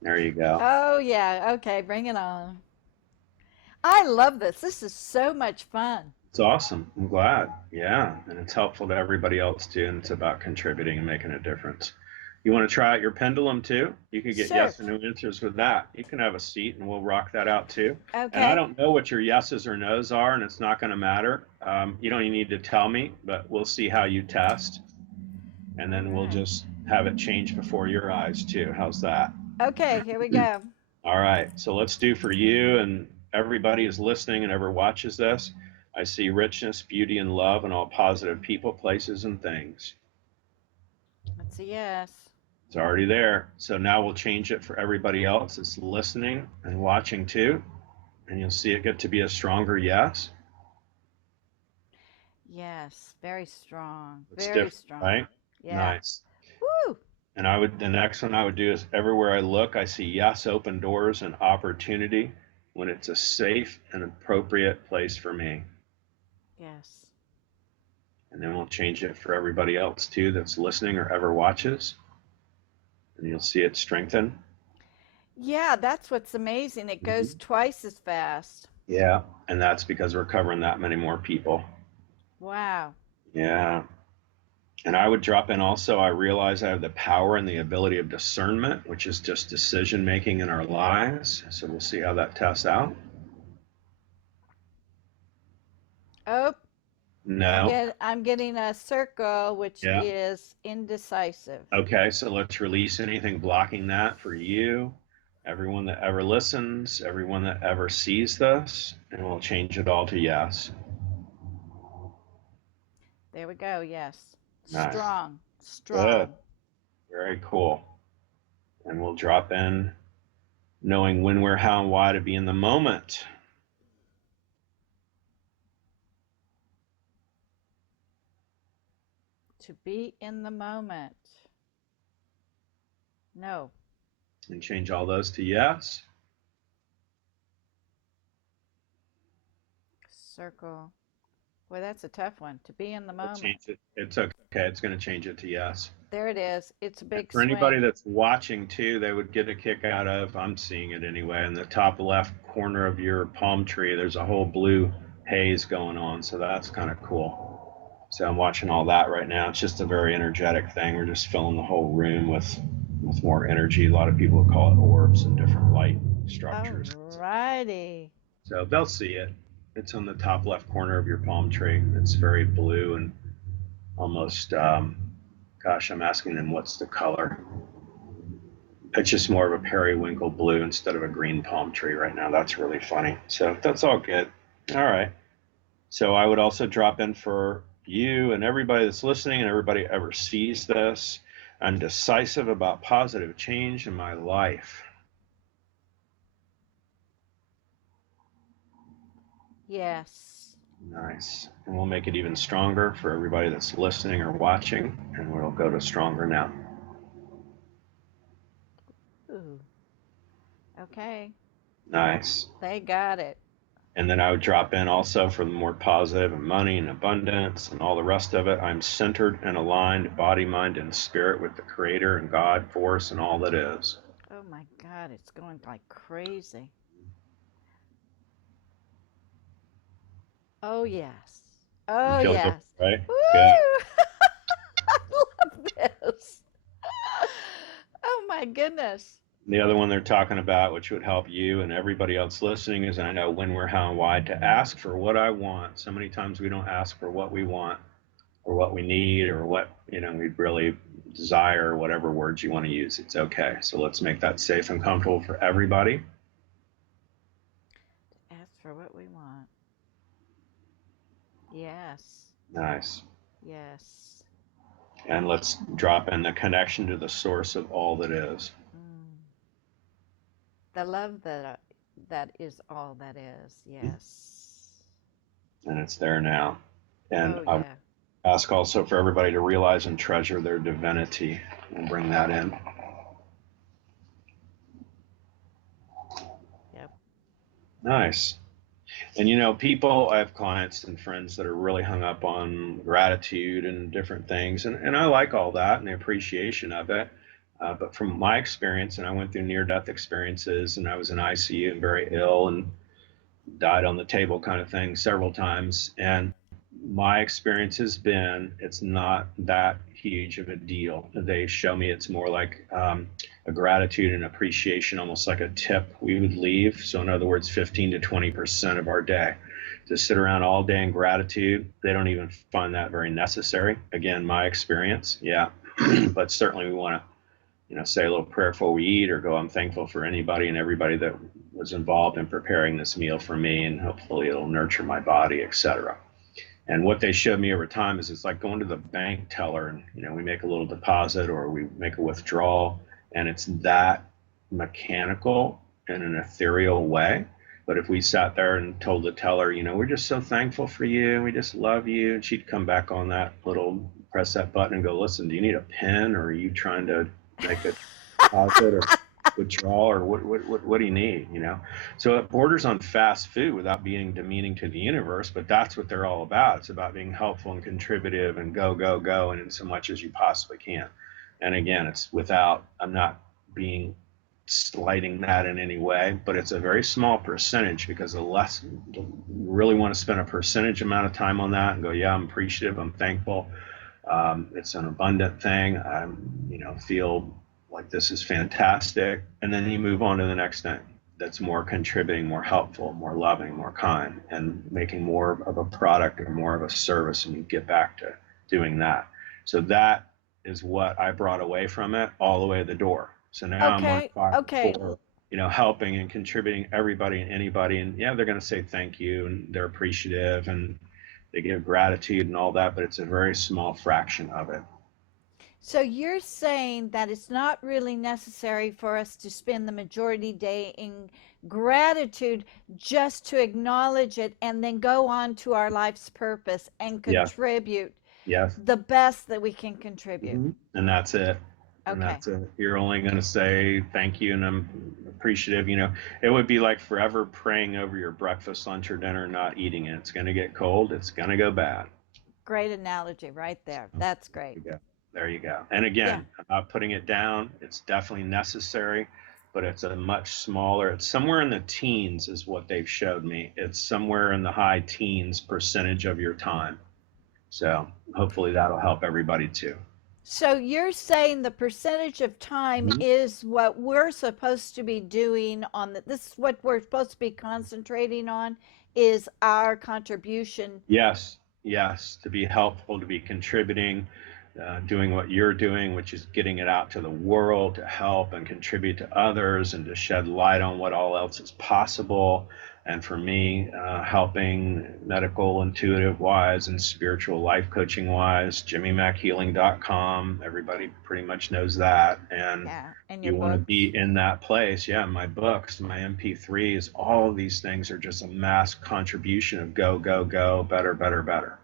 There you go. Oh, yeah. Okay, bring it on. I love this. This is so much fun. It's awesome. I'm glad. Yeah. And it's helpful to everybody else too. And it's about contributing and making a difference. You want to try out your pendulum too? You could get Sure. yes and no answers with that. You can have a seat and we'll rock that out too. And I Okay. don't know what your yeses or nos are, and it's not going to matter. You don't even need to tell me, but we'll see how you test. And All then we'll right. just have it change before your eyes too. How's that? Okay, here we go. All right. So let's do for you and everybody who's listening and ever watches this. I see richness, beauty, and love in all positive people, places, and things. That's a yes. It's already there. So now we'll change it for everybody else that's listening and watching too. And you'll see it get to be a stronger yes. Yes. Very strong. It's Very different, strong. right? Yeah. Nice. Woo! And the next one I would do is everywhere I look, I see yes, open doors and opportunity when it's a safe and appropriate place for me. Yes. And then we'll change it for everybody else too that's listening or ever watches. And you'll see it strengthen. Yeah, that's what's amazing. It goes Mhm. twice as fast. Yeah. And that's because we're covering that many more people. Wow. Yeah. And I would drop in also, I realize I have the power and the ability of discernment, which is just decision making in our lives. So we'll see how that tests out. Oh, No. I'm getting a circle, which Yeah. is indecisive. Okay. So let's release anything blocking that for you, everyone that ever listens, everyone that ever sees this, and we'll change it all to yes. There we go. Yes. Nice. Strong. Good. Strong. Very cool. And we'll drop in knowing when, where, how, and why to be in the moment. To be in the moment. No. And change all those to yes. Circle. Boy, that's a tough one. To be in the We'll moment. change it. It's okay. It's going to change it to yes. There it is. It's a And big for anybody swing. that's watching too, they would get a kick out of, I'm seeing it anyway, in the top left corner of your palm tree, there's a whole blue haze going on. So that's kind of cool. So I'm watching all that right now. It's just a very energetic thing. We're just filling the whole room with more energy. A lot of people call it orbs and different light structures. Alrighty. So they'll see it. It's on the top left corner of your palm tree. It's very blue and almost, gosh, I'm asking them what's the color. It's just more of a periwinkle blue instead of a green palm tree right now. That's really funny. So that's all good. All right. So I would also drop in for you and everybody that's listening and everybody ever sees this. I'm decisive about positive change in my life. Yes. Nice. And we'll make it even stronger for everybody that's listening or watching, and we'll go to stronger now. Ooh. Okay. Nice. They got it. And then I would drop in also for the more positive and money and abundance and all the rest of it. I'm centered and aligned, body, mind, and spirit with the Creator and God, force, and all that is. Oh my God, it's going like crazy. Oh yes. You Oh feel good, yes. right? Good. Woo! I love this. Oh my goodness. The other one they're talking about, which would help you and everybody else listening, is I know when, where, how, and why to ask for what I want. So many times we don't ask for what we want or what we need or what we really desire, whatever words you want to use. It's okay. So let's make that safe and comfortable for everybody. Ask for what we want. Yes. Nice. Yes. And let's drop in the connection to the source of all that is. The love that is all that is. Yes. And it's there now. And Oh yeah. I ask also for everybody to realize and treasure their divinity and bring that in. Yep. Nice. And people, I have clients and friends that are really hung up on gratitude and different things. And I like all that and the appreciation of it. But from my experience, and I went through near-death experiences, and I was in ICU and very ill and died on the table kind of thing several times. And my experience has been it's not that huge of a deal. They show me it's more like a gratitude and appreciation, almost like a tip we would leave. So, in other words, 15 to 20% of our day. To sit around all day in gratitude, they don't even find that very necessary. Again, my experience, yeah. But certainly we want to say a little prayer before we eat or go, I'm thankful for anybody and everybody that was involved in preparing this meal for me, and hopefully it'll nurture my body, etc. And what they showed me over time is it's like going to the bank teller and we make a little deposit or we make a withdrawal, and it's that mechanical in an ethereal way. But if we sat there and told the teller, we're just so thankful for you and we just love you, and she'd come back on that little press that button and go, listen, do you need a pen, or are you trying to make a deposit or withdrawal, or what do you need? So it borders on fast food without being demeaning to the universe, but that's what they're all about. It's about being helpful and contributive and go and in so much as you possibly can. And again, it's without, I'm not being slighting that in any way, but it's a very small percentage, because the less you really want to spend a percentage amount of time on that and go, yeah, I'm appreciative, I'm thankful, it's an abundant thing, feel like this is fantastic, and then you move on to the next thing that's more contributing, more helpful, more loving, more kind, and making more of a product or more of a service, and you get back to doing that. So that is what I brought away from it all the way to the door. So now I'm on fire for helping and contributing everybody and anybody, and yeah, they're going to say thank you and they're appreciative and they give gratitude and all that, but it's a very small fraction of it. So you're saying that it's not really necessary for us to spend the majority day in gratitude, just to acknowledge it and then go on to our life's purpose and contribute the best that we can contribute. Mm-hmm. And that's it. Okay. And that's it. You're only going to say thank you and I'm appreciative. It would be like forever praying over your breakfast, lunch, or dinner, not eating it. It's going to get cold. It's going to go bad. Great analogy right there. That's great. There you go. And again, I'm not putting it down. It's definitely necessary, but it's a much smaller, it's somewhere in the teens is what they've showed me. It's somewhere in the high teens percentage of your time. So hopefully that'll help everybody too. So you're saying the percentage of time is what we're supposed to be doing this is what we're supposed to be concentrating on, is our contribution. Yes, to be helpful, to be contributing, doing what you're doing, which is getting it out to the world to help and contribute to others and to shed light on what all else is possible. And for me, helping medical, intuitive wise and spiritual life coaching wise, jimmymackhealing.com. Everybody pretty much knows that. And Yeah, and your you want to books. be in that place. Yeah, my books, my MP3s, all of these things are just a mass contribution of go, go, go, better, better, better.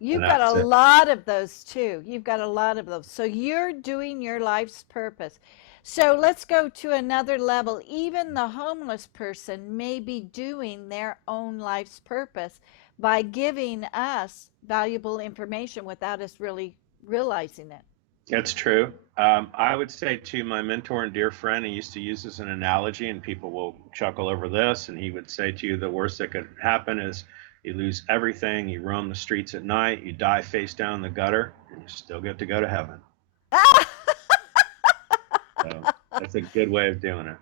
And You've got a that's it. lot of those too. You've got a lot of those. So you're doing your life's purpose. So let's go to another level. Even the homeless person may be doing their own life's purpose by giving us valuable information without us really realizing it. It's true. I would say to my mentor and dear friend, he used to use this as an analogy, and people will chuckle over this. And he would say to you, the worst that could happen is you lose everything, you roam the streets at night, you die face down in the gutter, and you still get to go to heaven. So that's a good way of doing it.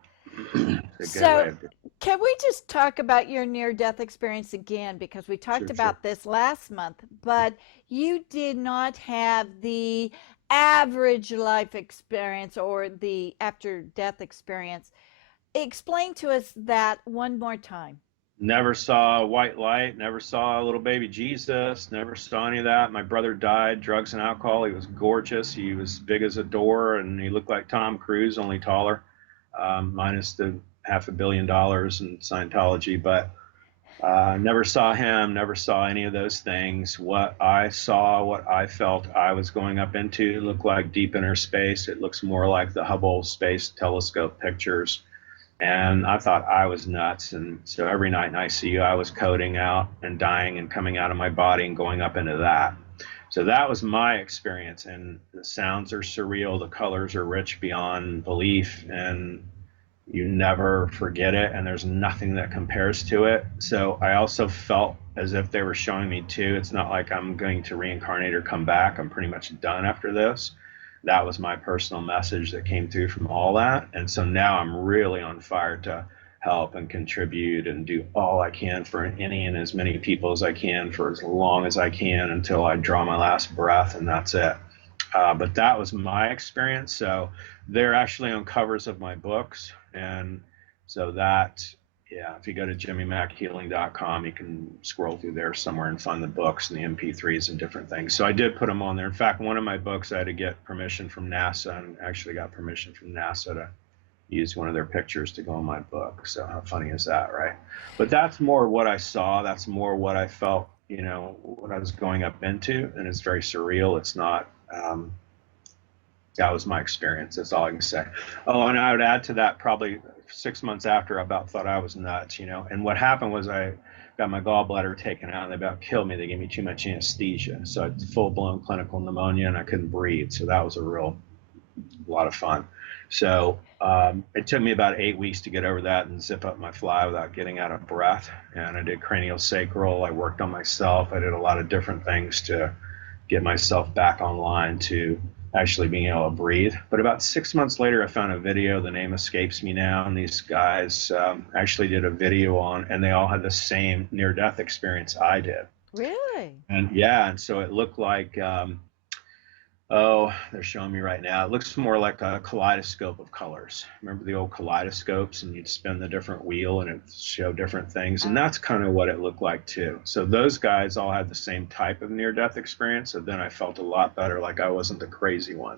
It's a good way So of doing it. can we just talk about your near death experience again? Because we talked Sure, about sure. this last month, but you did not have the average life experience or the after death experience. Explain to us that one more time. Never saw a white light, never saw a little baby Jesus, never saw any of that. My brother died, drugs and alcohol. He was gorgeous. He was big as a door, and he looked like Tom Cruise, only taller, minus the $500 million in Scientology. But never saw him, never saw any of those things. What I saw, what I felt I was going up into looked like deep inner space. It looks more like the Hubble Space Telescope pictures. And I thought I was nuts. And so every night in ICU, I was coding out and dying and coming out of my body and going up into that. So that was my experience. And the sounds are surreal. The colors are rich beyond belief. And you never forget it. And there's nothing that compares to it. So I also felt as if they were showing me too, it's not like I'm going to reincarnate or come back. I'm pretty much done after this. That was my personal message that came through from all that. And so now I'm really on fire to help and contribute and do all I can for any and as many people as I can for as long as I can until I draw my last breath, and that's it. But that was my experience. So they're actually on covers of my books. And so that, yeah, if you go to jimmymackhealing.com, you can scroll through there somewhere and find the books and the MP3s and different things. So I did put them on there. In fact, one of my books, I had to get permission from NASA, and actually got permission from NASA to use one of their pictures to go in my book. So how funny is that, right? But that's more what I saw. That's more what I felt, what I was going up into. And it's very surreal. It's not, that was my experience. That's all I can say. Oh, and I would add to that, probably 6 months after, I about thought I was nuts, And what happened was I got my gallbladder taken out, and they about killed me. They gave me too much anesthesia. So I had full-blown clinical pneumonia, and I couldn't breathe. So that was a lot of fun. So it took me about 8 weeks to get over that and zip up my fly without getting out of breath. And I did cranial sacral. I worked on myself. I did a lot of different things to get myself back online to actually being able to breathe. But about 6 months later, I found a video. The name escapes me now. And these guys actually did a video on, and they all had the same near-death experience I did. Really? And yeah, and so it looked like, oh, they're showing me right now. It looks more like a kaleidoscope of colors. Remember the old kaleidoscopes, and you'd spin the different wheel and it showed different things. And that's kind of what it looked like too. So those guys all had the same type of near-death experience. So then I felt a lot better, like I wasn't the crazy one,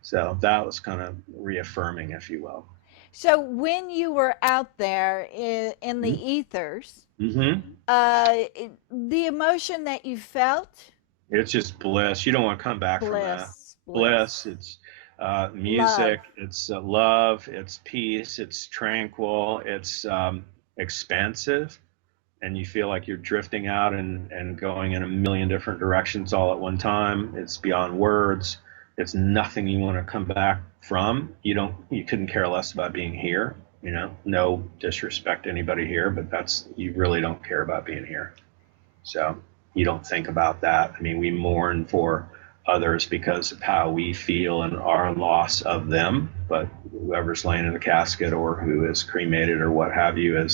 So that was kind of reaffirming, if you will. So when you were out there in the ethers, Mm-hmm. the emotion that you felt, It's just bliss. You don't want to come back from that. Bliss. It's music. Love. It's love. It's peace. It's tranquil. It's expansive. And you feel like you're drifting out and going in a million different directions all at one time. It's beyond words. It's nothing you want to come back from. You couldn't care less about being here. No disrespect to anybody here, but you really don't care about being here. So you don't think about that. I mean, we mourn for others because of how we feel and our loss of them. But whoever's laying in the casket or who is cremated or what have you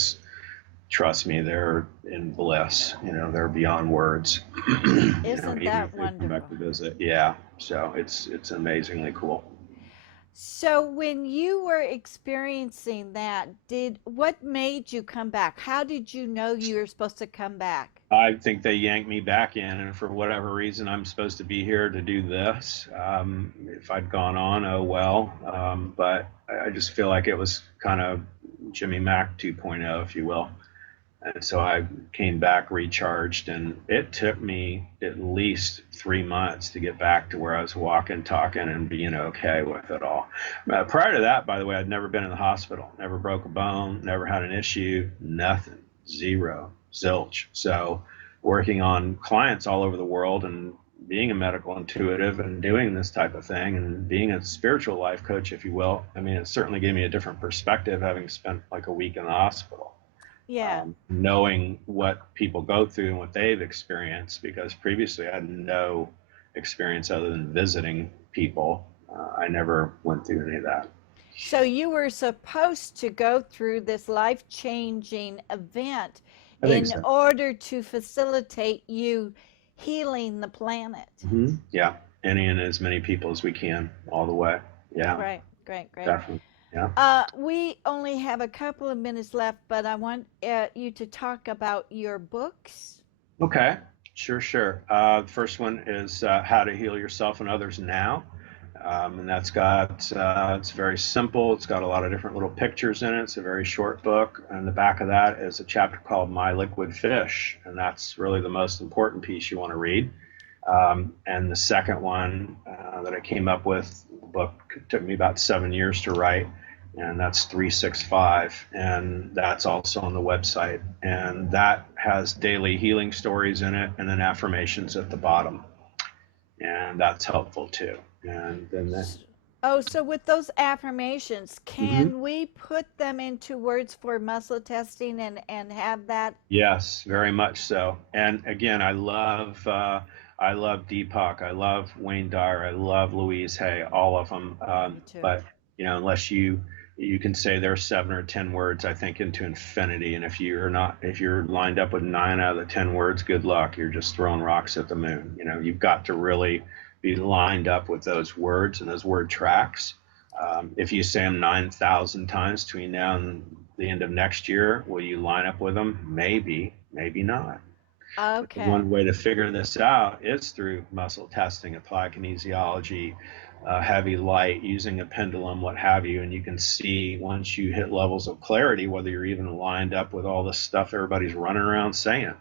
trust me, they're in bliss. They're beyond words. Isn't that wonderful? Come back to visit. Yeah. So it's amazingly cool. So when you were experiencing that, what made you come back? How did you know you were supposed to come back? I think they yanked me back in, and for whatever reason, I'm supposed to be here to do this. If I'd gone on, oh well. But I just feel like it was kind of Jimmy Mack 2.0, if you will. And so I came back recharged, and it took me at least 3 months to get back to where I was walking, talking, and being okay with it all. Prior to that, by the way, I'd never been in the hospital, never broke a bone, never had an issue, nothing, zero, zilch. So working on clients all over the world and being a medical intuitive and doing this type of thing and being a spiritual life coach, if you will, I mean, it certainly gave me a different perspective having spent like a week in the hospital. Yeah. Knowing what people go through and what they've experienced, because previously I had no experience other than visiting people. I never went through any of that. So you were supposed to go through this life-changing event I think in so. order to facilitate you healing the planet. Yeah, any and as many people as we can, all the way. Yeah, Great, great, great. definitely. Yeah. We only have a couple of minutes left, but I want you to talk about your books. Okay. Sure, sure. The first one is How to Heal Yourself and Others Now. And that's got, it's very simple. It's got a lot of different little pictures in it. It's a very short book. And the back of that is a chapter called My Liquid Fish. And that's really the most important piece you want to read. And the second one that I came up with, the book took me about 7 years to write. And that's 365. And that's also on the website. And that has daily healing stories in it and then affirmations at the bottom. And that's helpful too. And then Oh, so with those affirmations, can we put them into words for muscle testing and have that? yes, very much so. And again, I love Deepak, I love Wayne Dyer, I love Louise Hay, all of them. Me too. But unless you can say there's 7 or 10 words, I think, into infinity. And if you're lined up with 9 out of the 10 words, good luck. You're just throwing rocks at the moon. You've got to really be lined up with those words and those word tracks. If you say them 9,000 times between now and the end of next year, will you line up with them? Maybe, maybe not. Okay. One way to figure this out is through muscle testing, applied kinesiology, heavy light, using a pendulum, what have you. And you can see once you hit levels of clarity, whether you're even lined up with all this stuff everybody's running around saying.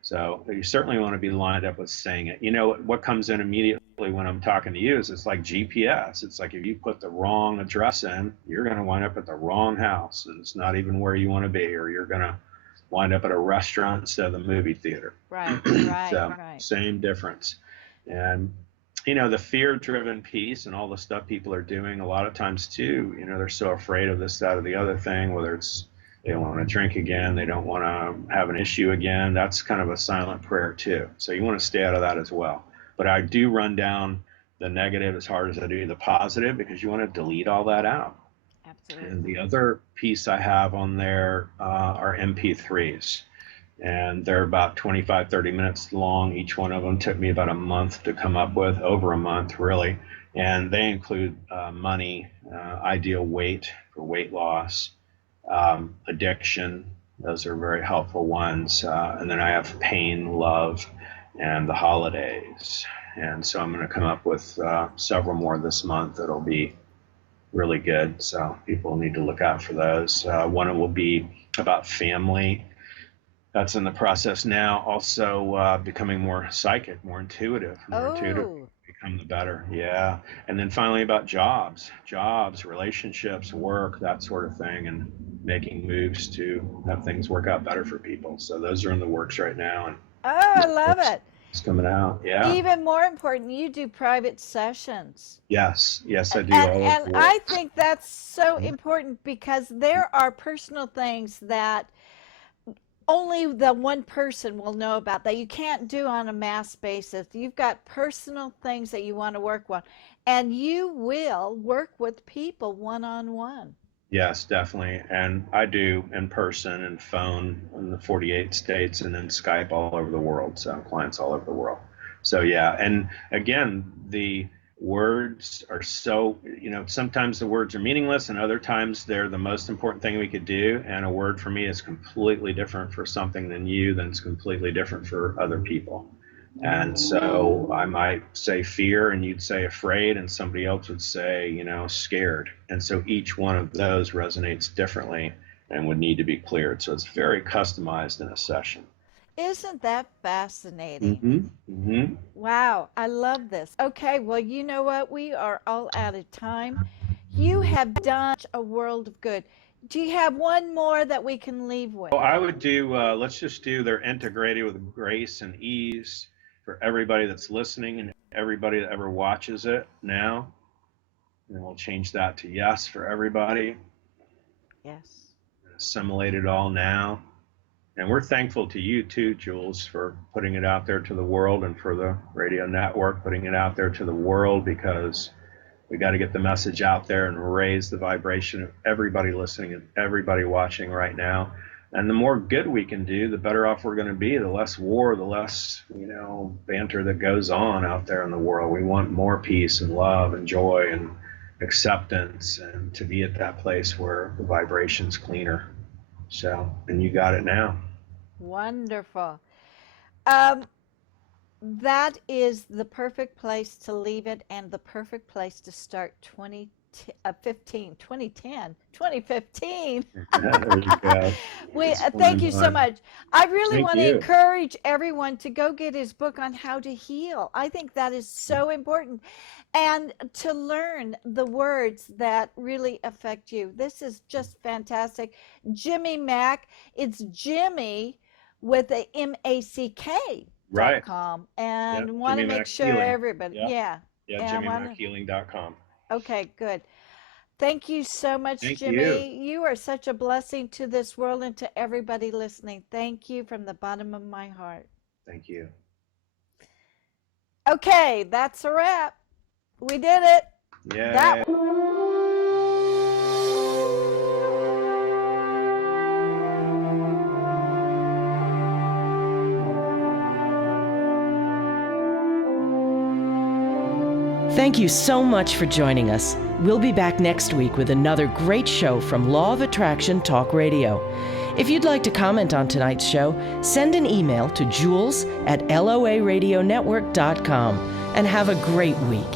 So you certainly want to be lined up with saying it. What comes in immediately when I'm talking to you is it's like GPS. It's like if you put the wrong address in, you're going to wind up at the wrong house, and it's not even where you want to be, or you're going to wind up at a restaurant instead of the movie theater. Right, right, So right. same difference. And the fear-driven piece and all the stuff people are doing a lot of times too, they're so afraid of this, that, or the other thing, whether it's they don't want to drink again, they don't want to have an issue again. That's kind of a silent prayer too. So you want to stay out of that as well. But I do run down the negative as hard as I do the positive, because you want to delete all that out. Absolutely. And the other piece I have on there are MP3s. And they're about 25, 30 minutes long. Each one of them took me about a month to come up with, over a month, really. And they include money, ideal weight for weight loss, addiction. Those are very helpful ones. And then I have pain, love, and the holidays. And so I'm going to come up with several more this month that'll be really good. So people need to look out for those. One will be about family. That's in the process now. Also becoming more psychic, more intuitive, become the better. Yeah. And then finally about jobs, relationships, work, that sort of thing, and making moves to have things work out better for people. So those are in the works right now. And I love it. It's coming out. Yeah. Even more important, you do private sessions. Yes, I do. And I think that's so important, because there are personal things that only the one person will know about, that you can't do on a mass basis. You've got personal things that you want to work on, and you will work with people one-on-one. Yes, definitely. And I do in person and phone in the 48 states, and then Skype all over the world. So clients all over the world. So yeah. And again, words are so, sometimes the words are meaningless and other times they're the most important thing we could do. And a word for me is completely different for something than it's completely different for other people. And so I might say fear and you'd say afraid and somebody else would say, scared. And so each one of those resonates differently and would need to be cleared. So it's very customized in a session. Isn't that fascinating? Mm-hmm. Mm-hmm. Wow, I love this. Okay, well, you know what? We are all out of time. You have done a world of good. Do you have one more that we can leave with? Well, I would do, let's just do they're integrated with grace and ease for everybody that's listening and everybody that ever watches it now. And we'll change that to yes for everybody. Yes. Assimilate it all now. And we're thankful to you too, Jules, for putting it out there to the world and for the radio network putting it out there to the world, because we got to get the message out there and raise the vibration of everybody listening and everybody watching right now. And the more good we can do, the better off we're going to be. The less war, the less, banter that goes on out there in the world. We want more peace and love and joy and acceptance, and to be at that place where the vibration's cleaner. So, and you got it now. Wonderful. That is the perfect place to leave it and the perfect place to start 2015. There you go. Thank you so much. I really want to you. encourage everyone to go get his book on how to heal. I think that is so important, and to learn the words that really affect you. This is just fantastic. Jimmy Mack, it's Jimmy with a M-A-C-K. Right. And want to make sure everybody, JimmyMackHealing.com. Okay, good. Thank you so much, Jimmy. You are such a blessing to this world and to everybody listening. Thank you from the bottom of my heart. Thank you. Okay, that's a wrap. We did it. Yeah. Thank you so much for joining us. We'll be back next week with another great show from Law of Attraction Talk Radio. If you'd like to comment on tonight's show, send an email to jules@loaradionetwork.com and have a great week.